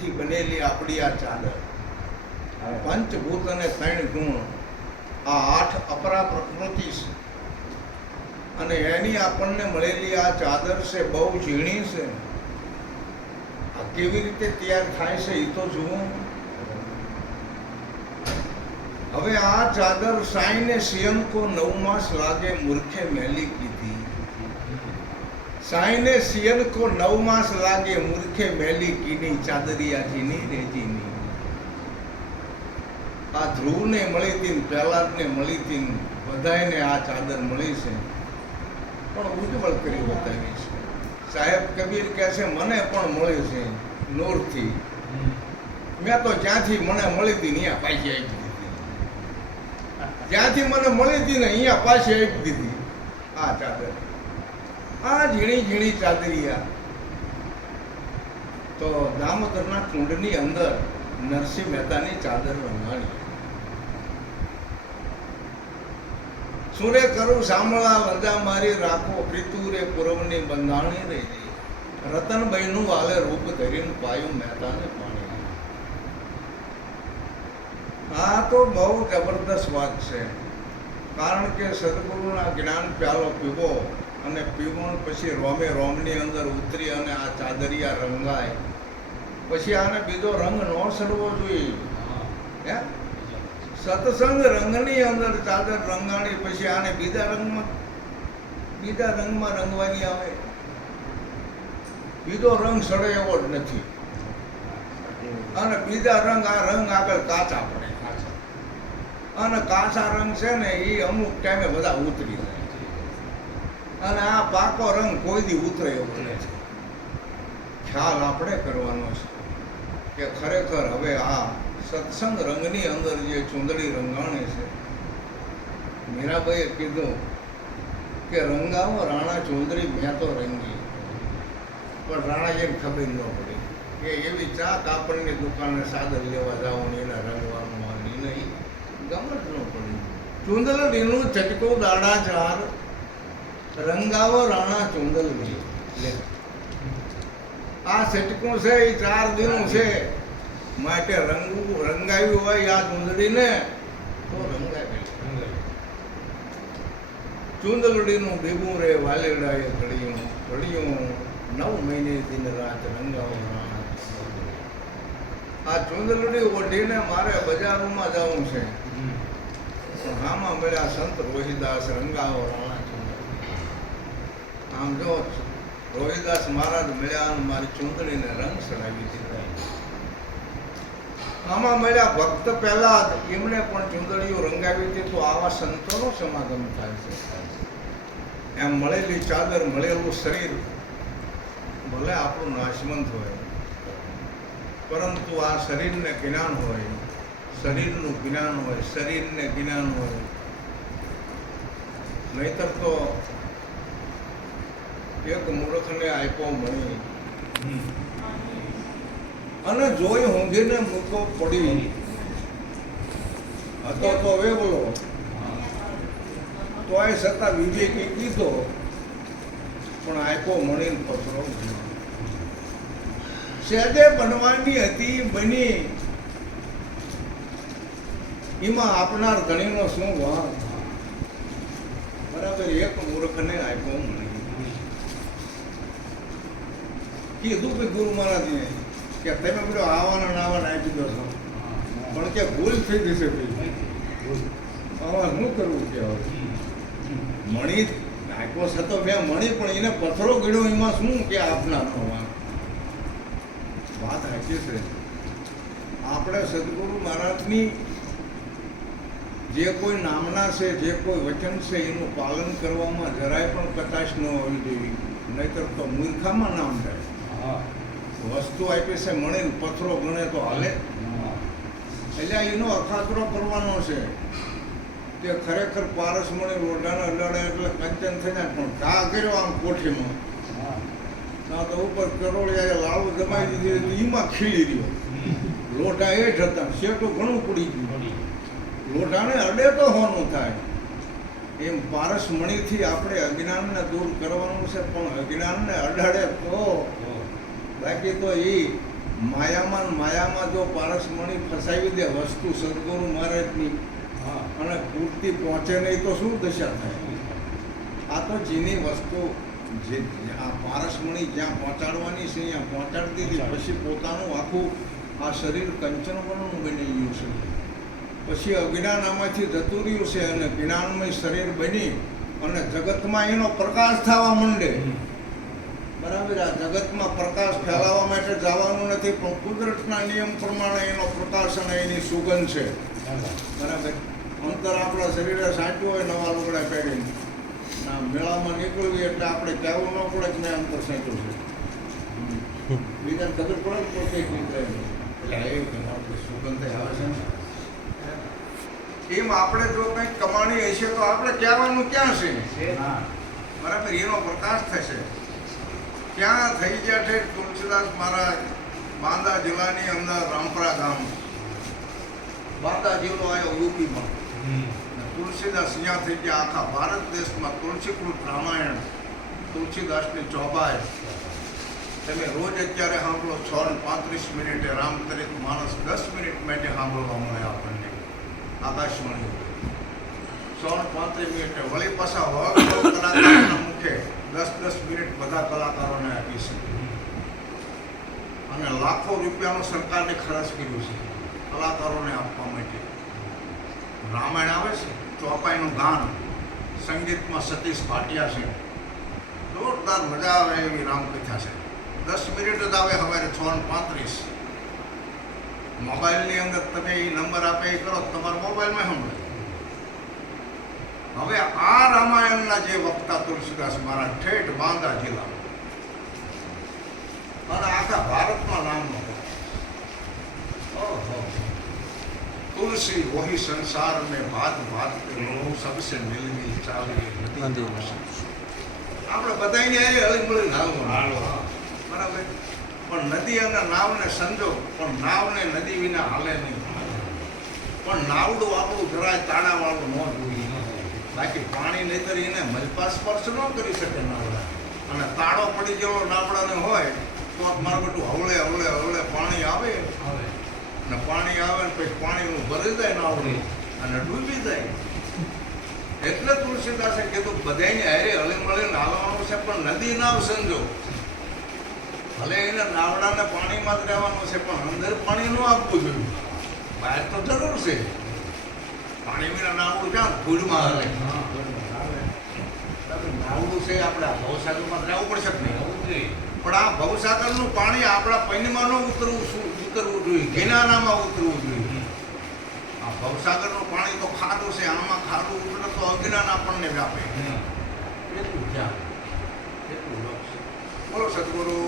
થી બનેલી આપણી આ ચાદર, પંચભૂત અને 3 ગુણ, આ 8 અપરા પ્રકૃતિ છે અને એની આપણને મળેલી આ ચાદર છે બહુ ઝીણી છે. આ કેવી રીતે તૈયાર થાય છે એ તો જુઓ. હવે આ ચાદર સાઈને સિયન કો 9 માસ લાગે મૂર્ખે મેલી કીધી. સાઈને સિયન કો 9 માસ લાગે મૂર્ખે મેલી કીની, ચાદરિયા જીની રેજીની. આ ધ્રુવને મળી હતી, પ્રહલાદને મળી હતી, બધાને આ ચાદર મળી છે પણ ઉજ્જવળ કરી બતાવી છે. સાહેબ કબીર કહે છે મને પણ મળી છે નૂરથી. મેં તો જ્યાંથી મને મળી હતી ને અહીંયા પાછી આપી દીધી. જ્યાંથી મને મળી હતી ને અહીંયા પાછી આપી દીધી આ ચાદર. આ ઝીણી ઝીણી ચાદરિયા તો દામોદરના કુંડની અંદર નરસિંહ મહેતાની ચાદર રંગાણી. સુરે કરું સાંભળા વંદા મારી, રાખો પ્રીતુરે પૂરવની બંધાણી રહી. રતનભાઈનું વાલે રૂપ ધરીને પાયું મહેતાને પાણી. આ તો બહુ જબરદસ્ત વાત છે. કારણ કે સદગુરુના જ્ઞાન પ્યાલો પીવો અને પીવણ પછી રોમે રોમની અંદર ઉતરી અને આ ચાદરિયા રંગાય. પછી આને બીજો રંગ ન ચડવો જોઈએ. હે સત્સંગ રંગની અંદર ચાદર રંગાણી પછી આને બીજા રંગમાં રંગવાની આવે. બીજો રંગ સડે એવો જ નથી. અને બીજા રંગ, આ રંગ આગળ કાચા પડે. અને કાચા રંગ છે ને એ અમુક ટાઈમે બધા ઉતરી જાય. અને આ પાકો રંગ કોઈ દી ઉતરે એવો નથી. ખ્યાલ આપણે કરવાનો છે કે ખરેખર હવે આ સત્સંગ રંગની અંદર જે ચૂંદડી રંગાણી છે, મીરાબાઈએ કીધું કે રંગાવો રાણા ચૂંદડી મેં તો રંગી. પણ રાણાજીને ખબર ન પડી કે એવી ચા કાપડની દુકાને સાદર લેવા જાઓ ને એને રંગવાનું માની નહીં, ગમત ન પડી. ચૂંદડીનું ચટકો દાડા ચાર, રંગાવો રાણા ચૂંદડી. આ ચટકું છે એ 4 દિનું છે માટે રંગાવ્યું હોય આ ચૂંદડીને તો રંગાવી. ચૂંદડીનું ભેગું રે વાલેડાએ ઘડિયું, ઘડિયું 9 મહિને દિન રાત રંગાવો રાણા. આ ચૂંદડી ઓઢીને મારે બજારોમાં જવું છે પણ આમાં મળ્યા સંત રોહિદાસ, રંગાવો રાણા ચૂંદડી. આમ જો રોહિદાસ મહારાજ મળ્યા અને મારી ચૂંદડીને રંગ ચડાવી દીધા. આમાં મળ્યા ભક્ત પહેલા એમણે પણ ચૂંદડીઓ રંગાવી હતી. તો આવા સંતોનો સમાગમ થાય છે. એમ મળેલી ચાદર, મળેલું શરીર ભલે આપણું નાશવંત હોય પરંતુ આ શરીરને જ્ઞાન હોય, શરીરનું જ્ઞાન હોય, શરીરને જ્ઞાન હોય. નહીતર તો એક મૂર્ખને આપ્યો મણી અને જોઈ ઊંઘીને મૂકો પડી હતો તો વેવલો, તોય છતાં વિવેકી કીધો પણ આપ્યો મણીને પથરો. સહેજે બનવાની હતી બની, એમાં આપનાર ધણીનો શું વાંક. બરાબર. એક મૂર્ખને આપ્યો મણી. કીધું કે ગુરુ મહારાજને કે તમે બધો આવાના નાવાના આપી દો છો પણ કે ભૂલ થઈ જશે. આવા શું કરવું કે મણી આપ્યો છતો મેં મણી પણ એને પથ્થરો ગીડ્યો, એમાં શું કે આપના વાત સાચી છે. આપણે સદગુરુ મહારાજની જે કોઈ નામના છે, જે કોઈ વચન છે એનું પાલન કરવામાં જરાય પણ કચાશ ન હોવી જોઈએ. નહીતર તો મૂર્ખામાં નામ જાય. વસ્તુ આપી છે મણીને પથ્થરો ગણે તો હાલે. એટલે એનો અખાતરો કરવાનો છે કે ખરેખર પારસ મણી લોઢાના લડે એટલે કંચન થઈ જાય પણ ઘા કર્યો આમ કોઠીમાં, ત્યાં તો ઉપર કરોળિયાએ લાડુ જમાઈ દીધી એમાં ખીલી રહ્યો. લોઢા હેઠ હતા, શેઠું ઘણું પડી ગયું. લોઢાને અડે તો હોનું થાય. એમ પારસ મણીથી આપણે અજ્ઞાનને દૂર કરવાનું છે પણ અજ્ઞાનને અડાડે તો, બાકી તો એ માયામાં જો પારસમણી ફસાવી દે વસ્તુ સદગુરુ મહારાજની અને પૂરતી પહોંચે નહીં તો શું દશા થાય? આ તો જેની વસ્તુ જે આ પારસમણી જ્યાં પહોંચાડવાની છે ત્યાં પહોંચાડતી હતી, પછી પોતાનું આખું આ શરીર કંચનવર્ણનું બની ગયું છે, પછી અજ્ઞાન આમાંથી જતું રહ્યું છે અને જ્ઞાનમય શરીર બની અને જગતમાં એનો પ્રકાશ થવા માંડે. બરાબર, આ જગતમાં પ્રકાશ ફેલાવવા માટે જવાનું નથી, પણ કુદરતના નિયમ પ્રમાણે એનો પ્રકાશ અને એની સુગંધ છે. બરાબર, અંતર આપણા શરીરે સાચું હોય નવા લુગડા પહેરીને ના મેળામાં નીકળવી એટલે આપણે કહેવું ન પડે કે મેં અંતર સાચું છે. બીજાને ખબર પડે તો કંઈક નીકળે એટલે એ આપણે સુગંધ આવે છે ને એમ આપણે જો કંઈક કમાણી હશે તો આપણે કહેવાનું ક્યાં છે? બરાબર, એનો પ્રકાશ થશે. ક્યાં થઈ ગયા છે તુલસીદાસ મહારાજ બાંદા જિલ્લાની અંદર રામપરા ગામ, બાંદા જિલ્લો આવ્યો યુપીમાં. તુલસીદાસ અહીંયા થઈ ગયા આખા ભારત દેશમાં તુલસીકૃત રામાયણ, તુલસીદાસની ચોપાઈ તમે રોજ અત્યારે સાંભળો 6:35 રામચરિત માનસ 10 મિનિટ માટે સાંભળવા મળે આપણને આકાશવાણી 6:35 વળી પાછા કલાકારોના મુખે 10 મિનિટ બધા કલાકારોને આપી છે અને લાખો રૂપિયાનું સરકારને ખર્ચ કર્યું છે કલાકારોને આપવા માટે. રામાયણ આવે છે, ચોપાઈનું ગાન, સંગીતમાં સતીશ ભાટિયા છે, જોરદાર મજા આવે એવી રામકથા છે. 10 મિનિટ જ આવે સવારે 6:35. મોબાઈલની અંદર તમે એ નંબર આપે એ કરો તમારા મોબાઈલમાં સાંભળે. હવે આ રામાયણના જે વક્તા તુલસીદાસ મહારાજ ઠેઠ બાંદા જિલ્લા અને આખા ભારતમાં નામનો तुलसी वही संसार में भात भात के लोग सबसे मिल मिल चाले नदी. આપણે બધાને હળી નાવનું બરાબર, પણ નદી અને નાવને સંજોગ, પણ નાવને નદી વિના હાલે નહીં. પણ નાવડું આપણું જરાય તાળાવાળું ન જોઈએ, બાકી પાણી નહીતર એને મલપા સ્પર્શ ન કરી શકે નાવડા. અને તાળો પડી જેવો નાવડાને હોય તો મારું બધું હવળે હવળે હવળે પાણી આવે અને પાણી આવે ને પછી પાણીનું ભરી જાય નાવડું અને ડૂબી જાય. એટલે તુલસીદાસે કીધું બધાને હારે હળી મળીને હાલવાનું છે, પણ નદી નાવ સંજો. ભલે એને નાવડાને પાણીમાં જ રહેવાનું છે, પણ અંદર પાણી ન આપવું જોઈએ. બહાર તો જરૂર છે, પાણી વિના નાવડું ક્યાં ધૂળમાં હાલે. નાવડું છે આપણે આ ભવસાગરમાં રહેવું પડશે જ નહીં, પણ આ ભવસાગરનું પાણી આપણા પૈનમાં ન ઉતરવું જોઈએ, કિનારામાં ઉતરવું જોઈએ. આ ભવસાગરનું પાણી તો ખારું છે, આમાં ખારું ઉતરે તો અજ્ઞાન આપણને વ્યાપે. એટલું ધ્યાન, એટલું લક્ષ્ય. બોલો સદગુરુ